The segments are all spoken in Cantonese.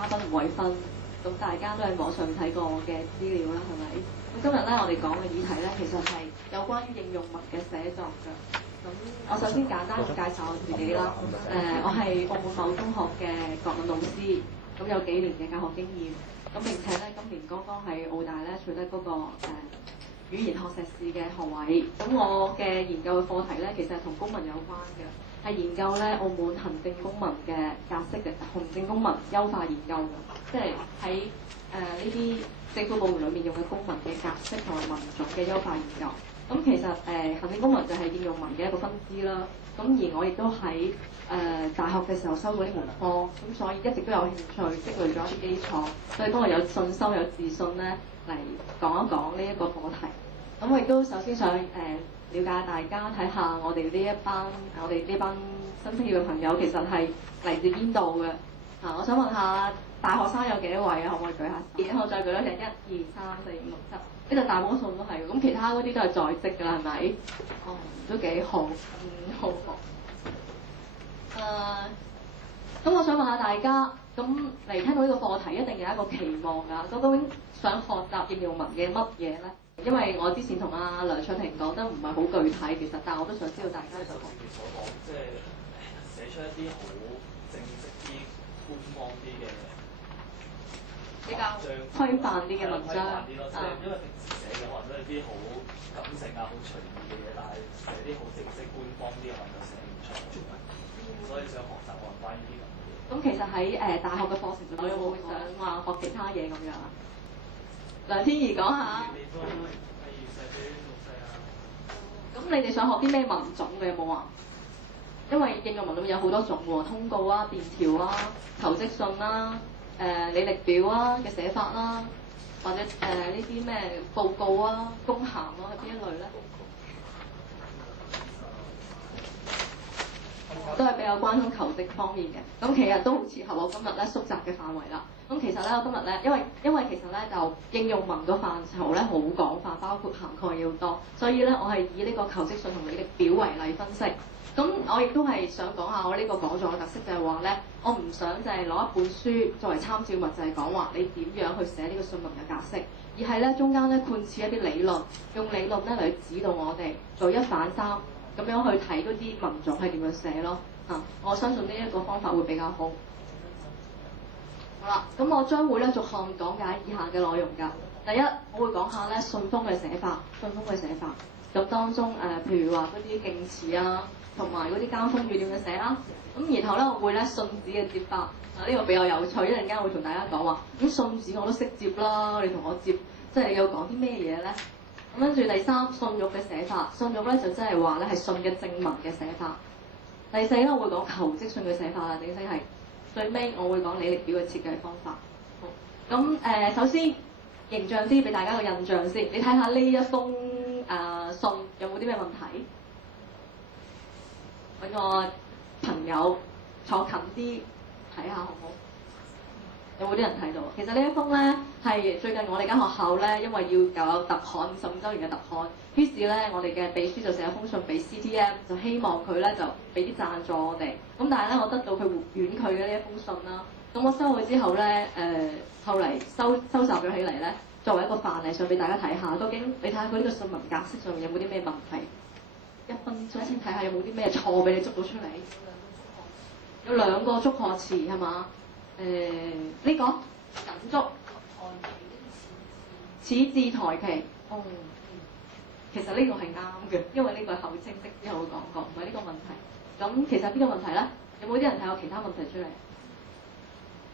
嘉賓吳偉芬，咁大家都喺網上睇過我嘅資料啦，係咪？咁今日咧，我哋講嘅議題咧，其實係有關於應用文嘅寫作㗎。咁我首先簡單介紹我自己啦。我係澳門某中學嘅國文老師，咁有幾年嘅教學經驗。咁並且咧，今年剛剛喺澳大咧取得嗰個語言學碩士嘅學位。咁我嘅研究嘅課題咧，其實係同公民有關嘅，係研究咧澳門行政公民嘅格式嘅行政公民優化研究嘅，即係喺呢啲政府部門裏面用嘅公民嘅格式同埋文種嘅優化研究。咁其實行政公民就係應用文嘅一個分支啦。咁而我亦都喺大學嘅時候修過呢門科，咁所以一直都有興趣，積累咗一啲基礎，所以當我有信心、有自信咧嚟講一講呢一個課題。咁我亦都首先想了解大家，睇下我哋呢班新畢業嘅朋友其實係嚟自邊度嘅？我想問下大學生有幾多位啊？可唔可以舉下手？然後再舉多隻，1、2、3、4、5、6、7，呢度大多數都係，咁其他嗰啲都係在職㗎啦，係咪？哦，都幾好，好。咁我想問下大家，咁嚟聽到呢個課題一定有一個期望㗎。究竟想學習應用文嘅乜嘢咧？因為我之前同阿梁卓庭講得唔係好具體，其實，但係我都想知道大家想學。所講，即係寫出一啲好正式啲、官方啲嘅比較規範啲嘅文章。即係因為平時寫嘅可能都係啲好感性啊、好隨意嘅嘢，但係寫啲好正式、官方啲可能就寫唔出。所以想學習可能關於啲咁嘅嘢。咁其實喺大學嘅課程上，有冇想話學其他嘢咁樣啊？梁天怡講下。咁你哋想學啲咩文種嘅有冇啊？因為應用文裏面有好多種喎，通告啊、便條啊、求職信啦、履歷表啊嘅寫法啦，或者呢啲咩報告啊、公函啊，係邊一類咧？都係比較關於求職方面嘅。咁其實都好切合我今日咧縮窄嘅範圍啦。咁其實咧，我今日咧，因為其實咧就應用文個範疇咧好廣泛，包括涵蓋要多，所以咧我係以呢個求職信同履歷表為例分析。咁我亦都係想講下我呢個講座嘅特色，就係話咧，我唔想就係攞一本書作為參照物，就係講話你點樣去寫呢個信文嘅格式，而係咧中間咧貫徹一啲理論，用理論咧嚟指導我哋做一反三，咁樣去睇嗰啲文種係點樣寫咯。我相信呢一個方法會比較好。好啦，咁我將會咧逐項講解以下嘅內容㗎。第一，我會講下咧信封嘅寫法，咁當中譬如話嗰啲敬詞啊，同埋嗰啲交通語點樣寫啦。咁然後咧我會咧信紙嘅接法，呢個比較有趣，一陣間會同大家講話。咁信紙我都識接啦，你同我接，即係你要講啲咩嘢咧？咁跟住第三，信玉嘅寫法，信玉咧就即係話咧係信嘅正文嘅寫法。第四咧我會講求職信嘅寫法啦，正式係。最尾我會講履歷表嘅設計方法。好，咁首先形象啲俾大家個印象先，你睇下呢一封信有冇啲咩問題？揾個朋友坐近啲睇下好唔好？有冇啲人睇到？其實呢一封咧係最近我哋間學校咧，因為要搞特刊55週年嘅特刊，於是咧我哋嘅秘書就寫一封信俾 CTM， 就希望佢咧就俾啲贊助我哋。咁但係咧我得到佢婉拒嘅呢一封信啦。咁我收佢之後咧，後嚟收集咗起嚟咧，作為一個範例想俾大家睇下，究竟你睇下佢呢個信文格式上面有冇啲咩問題？1分鐘先睇下有冇啲咩錯俾你捉到出嚟。有兩個觸錯詞係嘛？呢個緊捉此字抬旗。哦，其實呢個係啱嘅，因為呢個係後清晰之後講過，唔係呢個問題。咁其實邊個問題咧？有冇啲人睇有其他問題出嚟？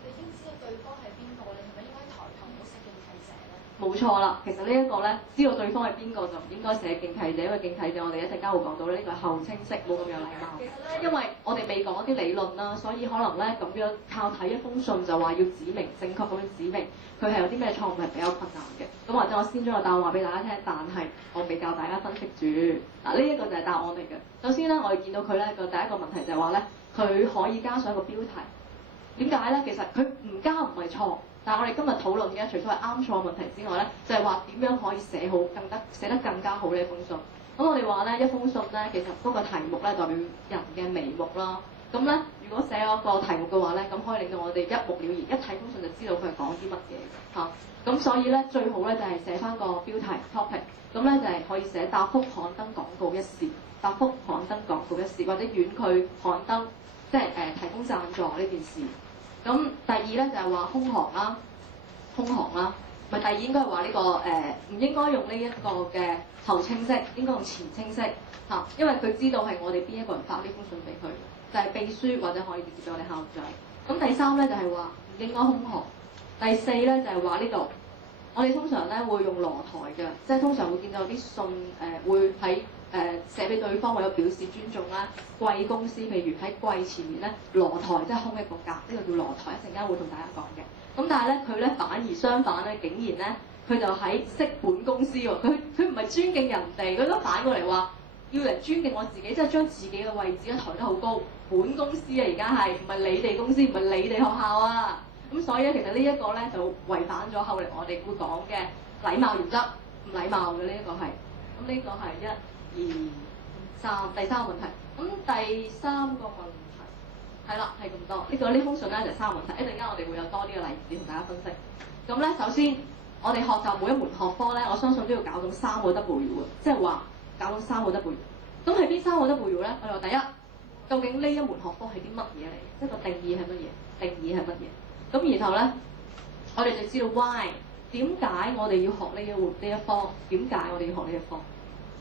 你應知道對方係邊個，你係咪應該抬頭唔好寫敬啟者咧？冇錯啦，其實呢一個咧，知道對方係邊個就唔應該寫敬啟者，因為敬啟者我哋一陣間會講到咧，呢個係後清晰，冇咁有禮貌。其實咧，因為我哋未講一啲理論啦，所以可能咧咁樣靠睇一封信就話要指明正確咁樣指明佢係有啲咩錯誤係比較困難嘅。咁或者我先將個答案話俾大家聽，但係我未教大家分析住。呢一個就係答案嚟嘅。首先咧，我哋見到佢咧個第一個問題就係話咧，佢可以加上一個標題。點解咧？其實佢唔加唔係錯。但係我哋今日討論嘅，除咗係啱錯問題之外咧，就係話點樣可以寫得更加好呢一封信。咁我哋話咧，一封信咧，其實嗰個題目咧代表人嘅眉目啦。咁咧，如果寫嗰個題目嘅話咧，咁可以令到我哋一目了然，一睇封信就知道佢係講啲乜嘢嚇。咁所以咧最好咧就係寫翻個標題 topic，咁咧就係可以寫答覆刊登廣告一事，答覆刊登廣告一事，或者婉拒刊登，即係提供贊助呢件事。咁第二咧就係話空行啦，咪第二應該係話呢個唔應該用呢一個嘅後稱式，應該用前稱式嚇，因為佢知道係我哋邊一個人發呢封信俾佢，就係秘書或者可以直接俾我哋校長。咁第三咧就係話唔應該空行。第四咧就係話呢度，我哋通常咧會用羅台嘅，即係通常會見到有啲信會喺寫俾對方為咗表示尊重啦。貴公司譬如喺貴前面咧羅台，即係空一個格，呢個叫羅台，一陣間會同大家講嘅。咁但係咧佢咧反而相反咧，竟然咧佢就喺識本公司喎，佢唔係尊敬人哋，佢都反過嚟話要嚟尊敬我自己，即係將自己嘅位置咧抬得好高。本公司啊，而家係唔係你哋公司，唔係你哋學校啊？咁所以咧，其實呢一個咧就違反咗後嚟我哋會講嘅禮貌原則，唔禮貌嘅呢一個係。咁呢個係1、2、3，第三個問題。咁第三個問題係啦，係咁多。呢封信咧就3個問題。一陣間我哋會有多啲嘅例子同大家分析。咁咧，首先我哋學習每一門學科咧，我相信都要搞到3個 W 嘅，即係話搞到3個 W。咁係邊3個 W 咧？我哋話第一，究竟呢一門學科係啲乜嘢嚟？即係個定義係乜嘢？定義係乜嘢？咁然後咧，我哋就知道 why 點解我哋要學呢一科？點解我哋要學呢一科？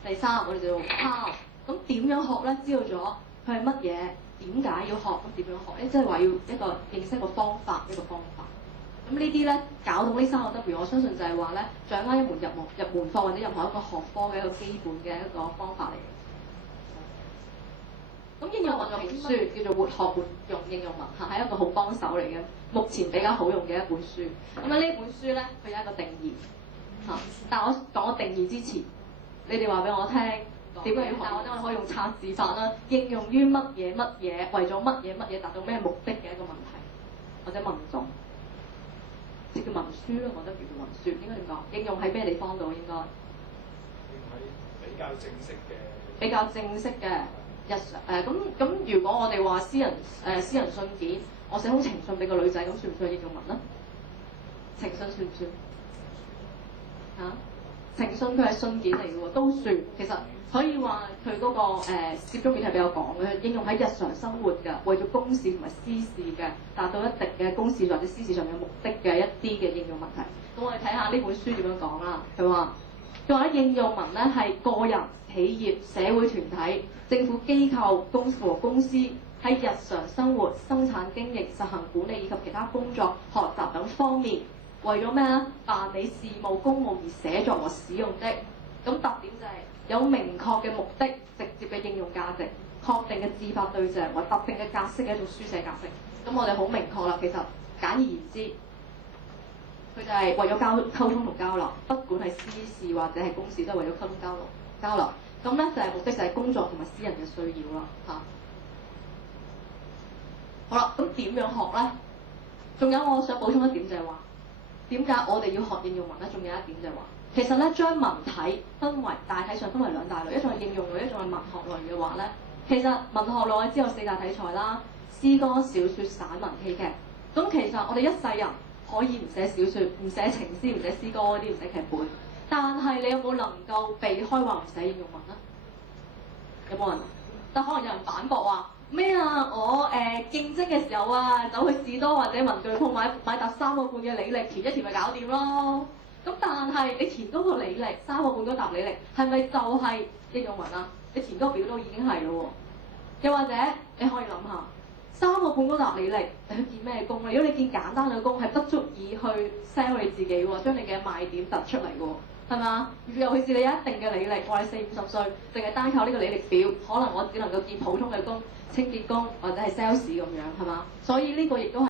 第三，我哋就用 how 咁點樣學咧？知道咗佢係乜嘢？點解要學？咁點樣學咧？即係話要一個認識個方法，一個方法。咁呢啲咧搞到呢3個 W，我相信就係話咧掌握一門入門課或者任何一個學科嘅一個基本嘅一個方法嚟嘅。咁應用文嘅本書叫做活學活用應用文嚇，係一個好幫手嚟嘅，目前比較好用嘅一本書。咁呢本書咧，佢有一個定義嚇，但係我講個定義之前，你哋話俾我聽點解要學？我哋可以用拆字法啦，應用於乜嘢乜嘢，為咗乜嘢達到咩目的嘅一個問題，或者民眾，即叫文書咯，我覺得叫做文書。應該點講？應用喺咩地方度應該？應用喺比較正式嘅。比較正式嘅。日常咁，如果我哋話私人信件，我寫封情信俾個女仔，咁算唔算應用文咧？情信算唔算？情信佢係信件嚟嘅喎，都算。其實可以話佢嗰個接觸面係比較廣嘅，應用喺日常生活嘅，為咗公事同埋私事嘅，達到一定嘅公事或者私事上嘅目的嘅一啲嘅應用問題。咁我哋睇下呢本書點樣講啦。佢話咧應用文咧係個人、企業、社會團體、政府機構、公司喺日常生活、生產經營、實行管理以及其他工作、學習等方面，為咗咩咧？辦理事務、公務而寫作和使用的。咁特點就係有明確嘅目的、直接嘅應用價值、確定嘅字法對象或特定嘅格式嘅一種書寫格式。咁我哋好明確啦，其實簡而言之，佢就係為咗溝通同交流，不管係私事或者係公事，都係為咗溝通交流。咁咧就係目的就係工作同埋私人嘅需要啦嚇。好啦，咁點樣學咧？仲有我想補充一點就係話，點解我哋要學應用文咧？仲有一點就係話，其實咧將文體大體上分為2大類，一種係應用類，一種係文學類嘅話咧，其實文學類只有4大題材啦：詩歌、小説、散文、戲劇。咁其實我哋一世人可以唔寫小説、唔寫情詩、唔寫詩歌嗰啲、唔寫劇本。但係你有冇能夠避開話唔寫應用文咧？有冇人？但可能有人反駁話咩啊？我競爭嘅時候啊，走去士多或者文具鋪買沓3個半嘅履歷，填一填咪搞掂咯。咁但係你填嗰個履歷3個半嗰沓履歷，係咪就係應用文啊？你填嗰個表都已經係咯喎。又或者你可以諗下，3個半嗰沓履歷，你去見咩工咧？如果你見簡單嘅工，係不足以去 sell 你自己喎，將你嘅賣點突出嚟喎。係嘛？尤其是你有一定嘅履歷，我哋40、50歲，淨係單靠呢個履歷表，可能我只能夠見普通嘅工、清潔工或者係 sales 咁樣，係嘛？所以呢個亦都係。